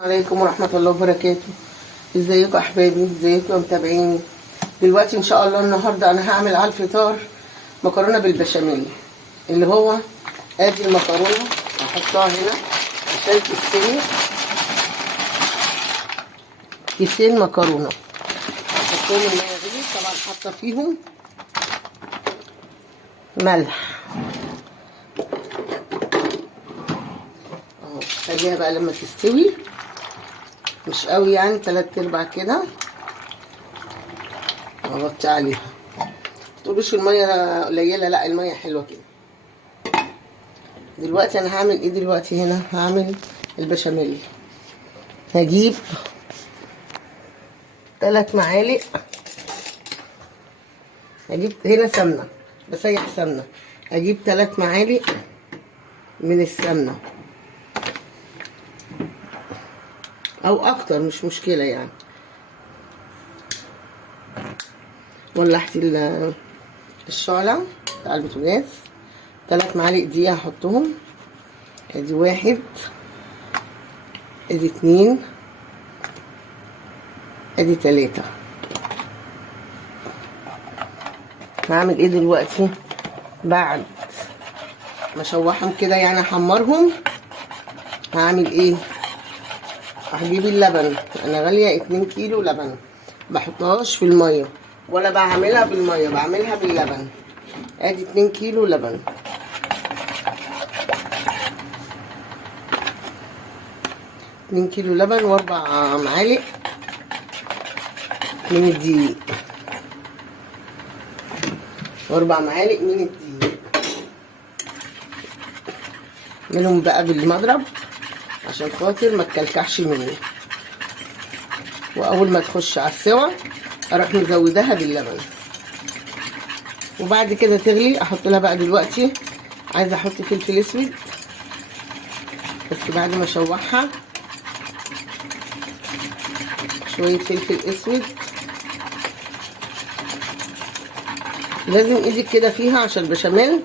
عليكم ورحمة الله وبركاته. ازيكم يا احبابي، ازيكم يا متابعيني. دلوقتي ان شاء الله النهارده انا هعمل على الفطار مكرونه بالبشاميل، اللي هو ادي المكرونه هحطها هنا عشان تستوي. كيسين مكرونه هحطهم الميه دي، طبعا حاطه فيهم ملح اهو. خليها بقى لما تستوي، مش قوي يعني، 3/4 كده، اغطي عليها. متقولوش الميه قليله، لا الميه حلوه كده. دلوقتي انا هعمل ايه؟ دلوقتي هنا هعمل البشاميل. هجيب 3 معالق، هجيب هنا سمنه، بسيح سمنه، هجيب 3 معالق من السمنه او اكتر، مش مشكله يعني. ولعت الشعله بتاع البوتاجاز. 3 معالق دي هحطهم، ادي 1، ادي 2، ادي 3. هعمل ايه دلوقتي بعد ما اشوحهم كده يعني احمرهم؟ هعمل ايه؟ هجيب اللبن. انا غاليه 2 كيلو لبن، بحطهاش في الميه ولا بعملها بالميه، بعملها باللبن. ادي 2 كيلو لبن. كيلو لبن و4 معالق من الدقيق، و4 معالق من الدقيق. اعملهم بقى بالمضرب عشان خاطر ما تكلكعش مني، واول ما تخش على السوا اروح مزودها باللبن، وبعد كده تغلي احط لها بقى. دلوقتي عايزه احط فلفل اسود، بس بعد ما اشوحها شويه فلفل اسود. لازم ايدك كده فيها عشان البشاميل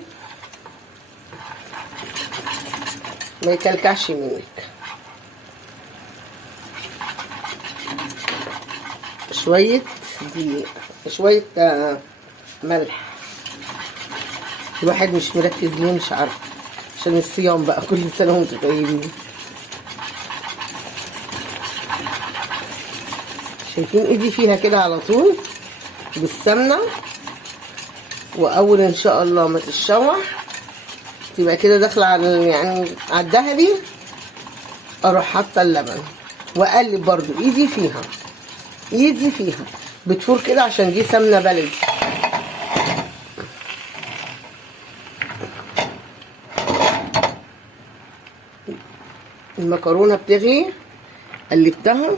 ما يكلكعش منك. شويه دقيق، شويه ملح. الواحد مش مركز ليه، مش عارفه، عشان الصيام بقى. كل سنه وانتم طيبين. شايفين ايدي فيها كده على طول بالسمنه، واول ان شاء الله ما تتشوح تبقى كده داخله على يعني على الذهبي، اروح حاطه اللبن واقلب برضو. ايدي فيها، ايدي فيها بتفور كده عشان دي سمنه بلدي. المكرونه بتغلي، قلبتها،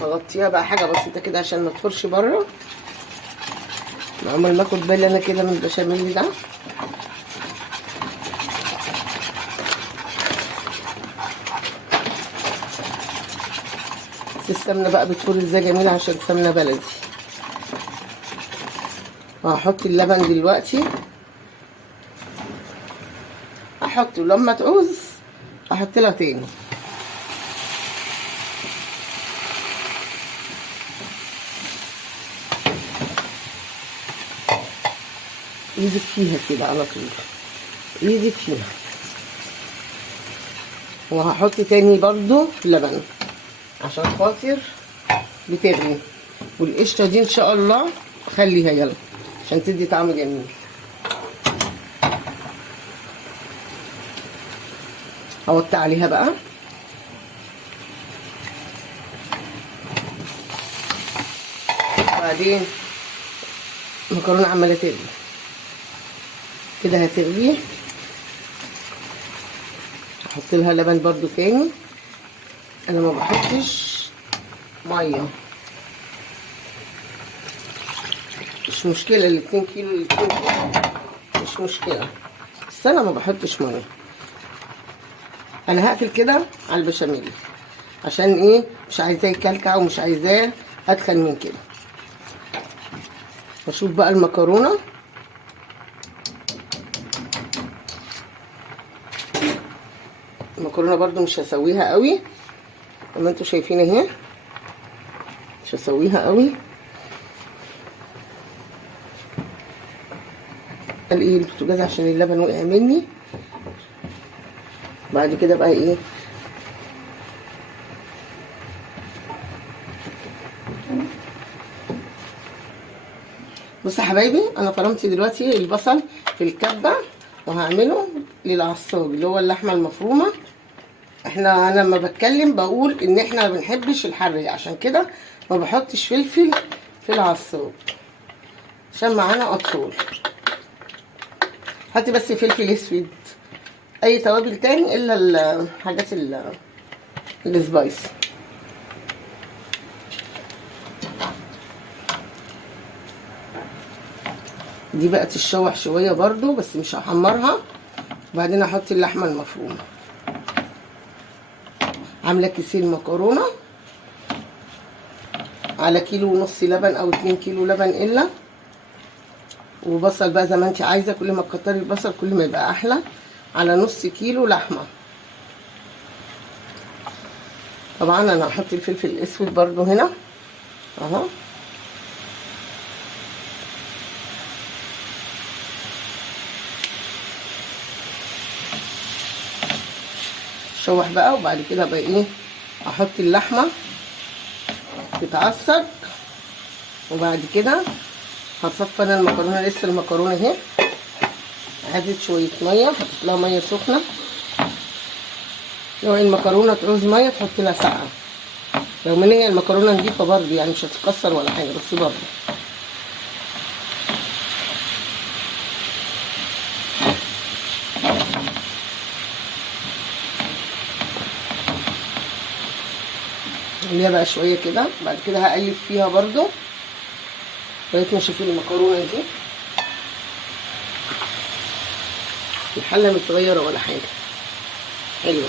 اغطيها بقى حاجه بسيطه كده عشان ما تفرش بره. عمال ما اخد بالي انا كده من البشاميل ده. السمنه بقى بتفور ازاي جميله عشان سمنه بلدي. وهحط اللبن دلوقتي، احطه لما تعوز احط لها تاني. ايدك فيها كده على طول، ايدك فيها. وهحط تاني برضو لبن عشان خاطر بتغلي. والقشطه دي ان شاء الله خليها يلا عشان تدي طعم جميل. هوطي عليها بقى. وبعدين المكرونه عماله تغلي كده، هتغلي. احط لها لبن برضو تاني. انا ما بحطش ميه، مش مشكله. ال2 كيلو مش مشكله، بس انا ما بحطش ميه. انا هقفل كده على البشاميل عشان ايه؟ مش عايزاه يكلكع ومش عايزاه اتخن من كده. واشوف بقى المكرونه. المكرونه برضو مش هسويها قوي زي ما انتوا شايفين اهي. مش هسويها قوي. قال ايه البوتاجاز عشان اللبن وقع مني. بعد كده بقى ايه، بصوا يا حبايبي، انا فرمت دلوقتي البصل في الكبه وهعمله للعصاج اللي هو اللحمه المفرومه. انا لما بتكلم بقول ان احنا ما بنحبش الحر، عشان كده ما بحطش فلفل في العصاج عشان معانا اطفال. حطي بس فلفل اسود، اي توابل تاني الا الحاجات السبايس. دي بقى تتشوح شويه برضو بس مش هحمرها. وبعدين احط اللحمه المفرومه. عامله كيسين مكرونه على كيلو ونص لبن او 2 كيلو لبن الا. وبصل بقى زي ما انت عايزه، كل ما تكتري البصل كل ما يبقى احلى. على نص كيلو لحمه. طبعا انا هحط الفلفل الاسود برضو هنا اهو. شوح بقى. وبعد كده بقى ايه، احط اللحمه تتعصج. وبعد كده هصفي انا المكرونه. لسه المكرونه اهي عايزه شويه ميه، حطيت لها ميه سخنه. لو المكرونه تعوز ميه تحط لها ساقعه، لو من هي المكرونه نضيفه برضه يعني مش هتتكسر ولا حاجه، بس برضه خليها بقى شويه كده. بعد كده هقلب فيها برضه لغايه ما اشوف المكرونه دي الحله مش صغيره ولا حاجه، حلوه.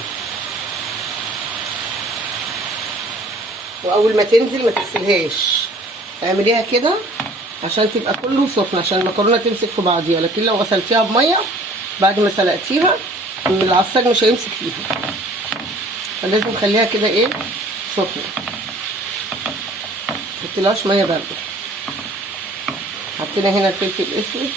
واول ما تنزل ما تغسلهاش، اعمليها كده عشان تبقى كله سخن، عشان المكرونه تمسك في بعضيها. لكن لو غسلتيها بميه بعد ما سلقتيها العصاج مش هيمسك فيها، فلازم نخليها كده ايه سخنه. متحطلهاش ميه بارده. حطينا هنا الفلفل الاسود،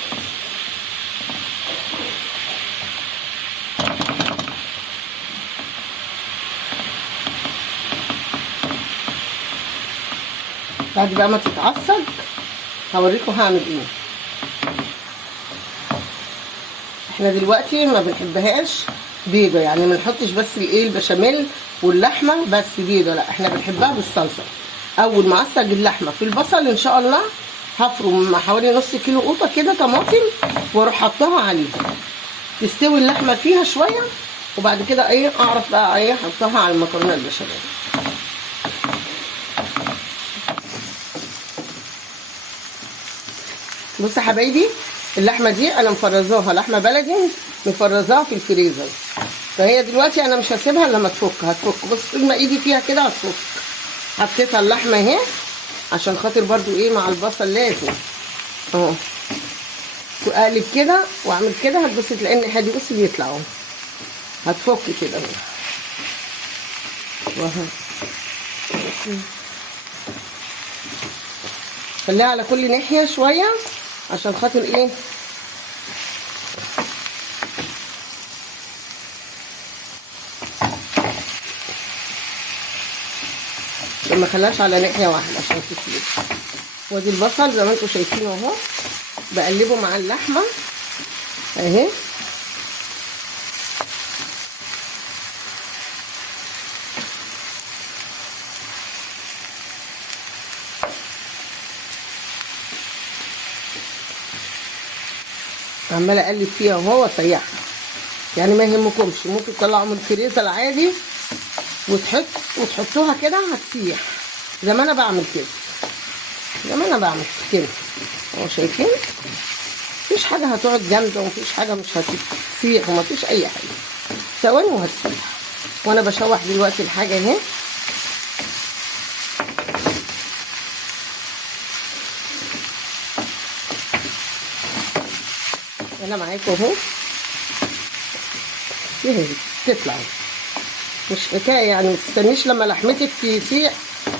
بعد بقى ما تتعصج هوريكم هعمل ايه. احنا دلوقتي ما بنحبهاش بيضه، يعني ما نحطش بس الايه البشاميل واللحمه بس بيضه، لا احنا بنحبها بالصلصه. اول ما اعصج اللحمه في البصل ان شاء الله هفرم حوالي نص كيلو قوطه كده طماطم واروح حطها عليها تستوي اللحمه فيها شويه. وبعد كده ايه اعرف بقى ايه احطها على المكرونه البشاميل. بصوا يا حبايبي، اللحمه دي انا مفرزاها لحمه بلدي، مفرزاها في الفريزر. فهي دلوقتي انا مش هسيبها لما تفك، هتفك. بص طول ما ايدي فيها كده هتفك. حطيتها اللحمه اهي عشان خاطر برضو ايه مع البصل لازم اهو اقلب كده واعمل كده. هتبصي تلاقي ان حادي بصي بيطلع اهو، هتفك كده اهو واهو. خليها على كل ناحيه شويه عشان خاطر ايه ما خلاش على ناحيه واحده عشان تسيب. وادي البصل زي ما انتم شايفين اهو بقلبه مع اللحمه اهي. عماله اقلب فيها اهو واسيحها، يعني ما يهمكمش. ممكن تطلعوا من الفريزر عادي وتحطوها كده هتسيح زي ما انا بعمل كده، زي ما انا بعمل كده اهو. شايفين مفيش حاجه هتقعد جامده ومفيش حاجه مش هتسيح ومفيش اي حاجه، ثواني وهتسيح. وانا بشوح دلوقتي الحاجه اهي. انا معاكم اهو اهي تطلع مش حكايه يعني، ما تستنيش لما لحمتك تسيح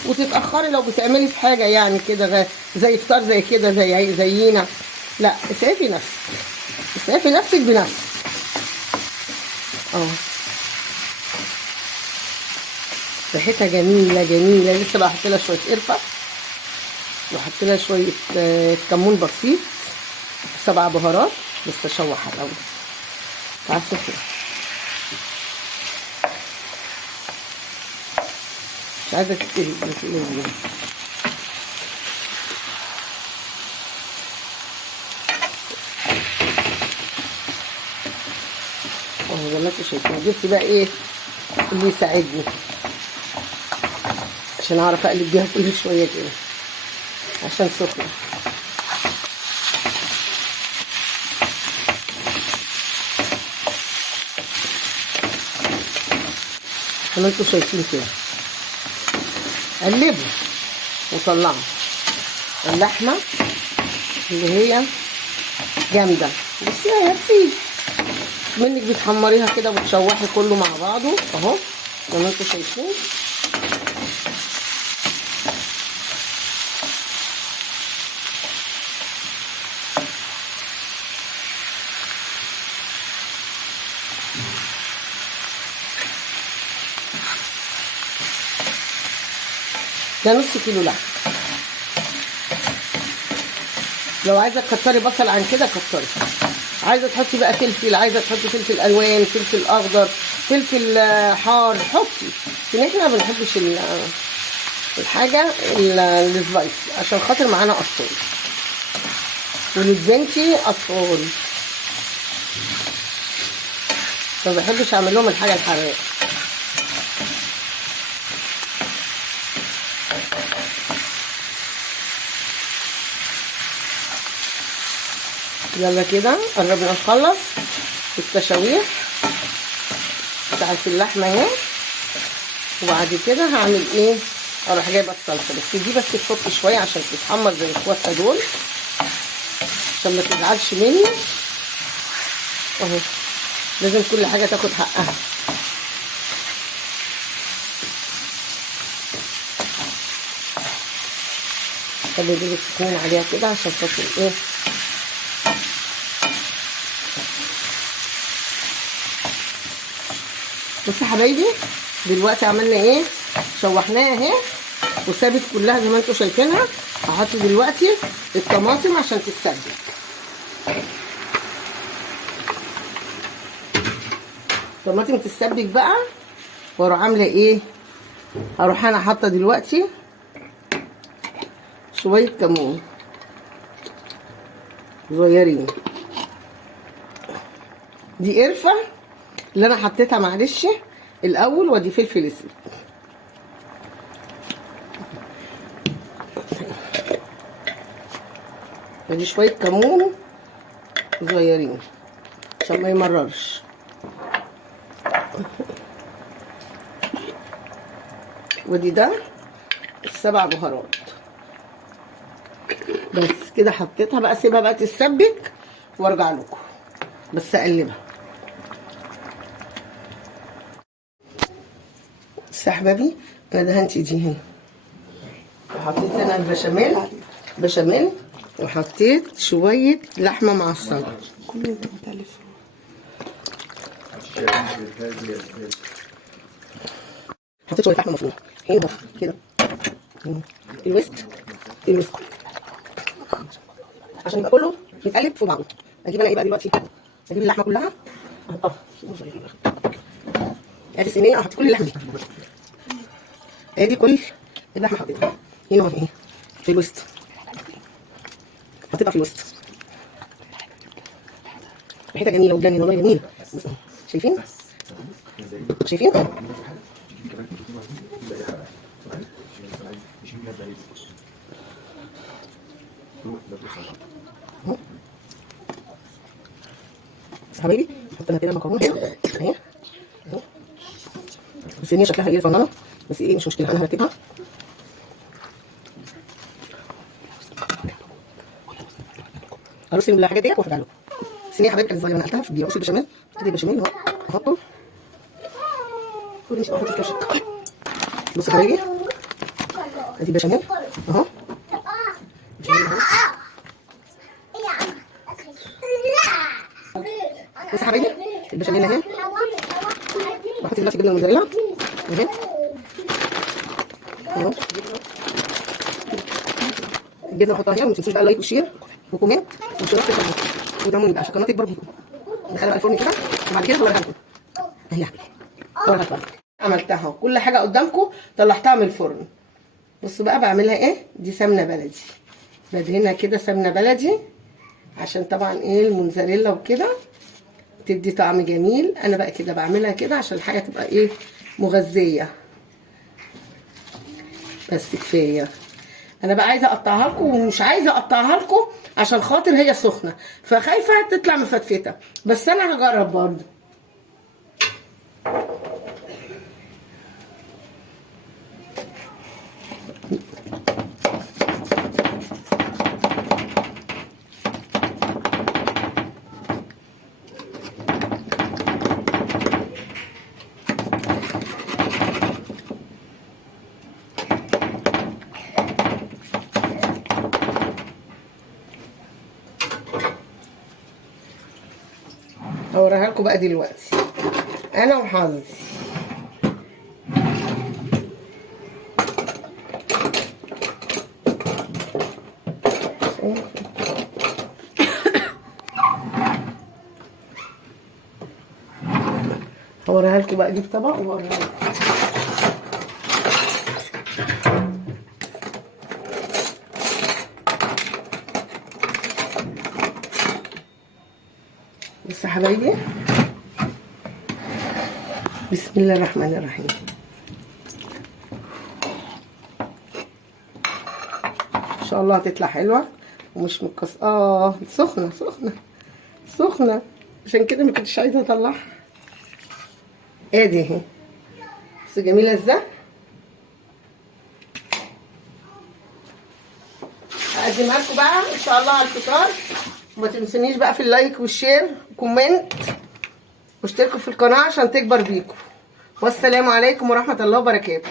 وتتاخري لو بتعملي في حاجه يعني كده زي فطار زي كده زينا. لا، اسعفي نفسك، اسعفي نفسك بنفسك. ريحتها جميله جميله. لسه بقى احط لها شويه قرفه واحط لها شويه كمون بسيط، 7 بهارات بس اشوحها الاول على السفره. مش عايزه تتقلي زي ما انتوا شايفين. جبت بقى ايه اللي يساعدني عشان اعرف اقلب بيها كل شويه كده عشان سخنه. زي ما انتوا شايفين كده. قلبوا وطلعوا اللحمه اللي هي جامده، بس هي هتسيب منك بتحمريها كده وتشوحي كله مع بعضه اهو زي ما انتوا شايفين. ده نص كيلو لحم. لو عايزه تكتري بصل عن كده كتري، عايزه تحطي بقى فلفل، عايزه تحطي فلفل الوان، فلفل اخضر، فلفل حار، حطي. لكن احنا ما بنحبش الحاجه السبايسي عشان خاطر معانا اطفال وللبنتي اطفال، ما بحبش اعمل لهم الحاجه الحراقه. يلا كده قربنا نخلص التشاويح بتاعت اللحمه اهي. وبعد كده هعمل ايه؟ اروح جايبه الصلصه، بس دي بس تحط شويه عشان تتحمر زي اخواتها دول عشان ما تزعلش مني اهو. لازم كل حاجه تاخد حقها. خلي دي السكين عليها كده عشان خاطر ايه؟ بصوا يا حبايبي دلوقتي عملنا ايه؟ شوحناها اهي وسابت كلها زي ما انتوا شايفينها. هحط دلوقتي الطماطم عشان تتسبك. الطماطم تتسبك بقى واروح عامله ايه؟ هروح انا حاطه دلوقتي شويه كمون صغيرين، دي قرفه اللي انا حطيتها معلش الاول، ودي فلفل اسود. ودي شويه كمون صغيرين عشان ما يمررش. ودي ده ال7 بهارات بس كده حطيتها بقى. سيبها بقى تتسبك وارجع لكم، بس اقلبها. بس يا حبايبي انا دهنت دي هنا وحطيت انا البشاميل وحطيت شويه لحمه معصجه. كله مختلف. حطيت شويه لحمه مفرومه هنا كده الوسط عشان يبقى كله يتقلب في بعضه. اجيب انا ايه بقى دلوقتي؟ اجيب اللحمه كلها احطها ادي الصينيه، احط كل اللحمه دي. ادي كل اللحمه حطيتها هنا اهي في الوسط، حطيتها في الوسط. ريحتها جميله وجميله والله جميله. شايفين؟ بس حبايبي حط لها كده مكرونه اهي. الصينيه شكلها ايه صغننه بس ايه مش مشكله، انا هرتبها. ارسم الحاجات ديت وهرجع لكم. الصينيه يا حبايبي كانت صغيره، انا نقلتها في دي. ارسم البشاميل، ابتدي البشاميل اهو احطه خدي مش احط الكشك. بصوا يا حبايبي، ادي بشاميل اهو. بصوا يا حبايبي البشاميل اهي. بحط دلوقتي جبنه موزاريلا اهي اهو. الجبنه بحطها هنا، وما تنسوش بقى اللايك والشير وكومنت واشتراك في القناه ودعموني بقى عشان القناه تكبر بيكم. ندخلها بقى الفرن كده وبعد كده هوريها لكم اهي يا حبيبي. هوريها لكم عملتها كل حاجه قدامكم، طلعتها من الفرن. بصوا بقى بعملها ايه. دي سمنه بلدي، بدهنها كده سمنه بلدي عشان طبعا ايه الموزاريلا وكده تدي طعم جميل. انا بقى كده بعملها كده عشان الحاجه تبقى ايه مغذيه. بس كفايه. انا بقى عايزه اقطعها لكم ومش عايزه اقطعها لكم عشان خاطر هي سخنه، فخايفه تطلع مفتفته، بس انا هجرب برضه. هوريها لكم بقى دلوقتي انا وحظي. هوريها لكم بقى، اجيب طبق وهوريها لكم. بصوا يا حبايبي، بسم الله الرحمن الرحيم. ان شاء الله هتطلع حلوه ومش سخنه سخنه سخنه، عشان كده ما كنتش عايزه اطلعها. ادي اهي، بس جميله ازاي. هقدمها لكم بقى ان شاء الله على الفطار. وما تنسونيش بقى في اللايك والشير وكومنت واشتركوا في القناه عشان تكبر بيكم. والسلام عليكم ورحمه الله وبركاته.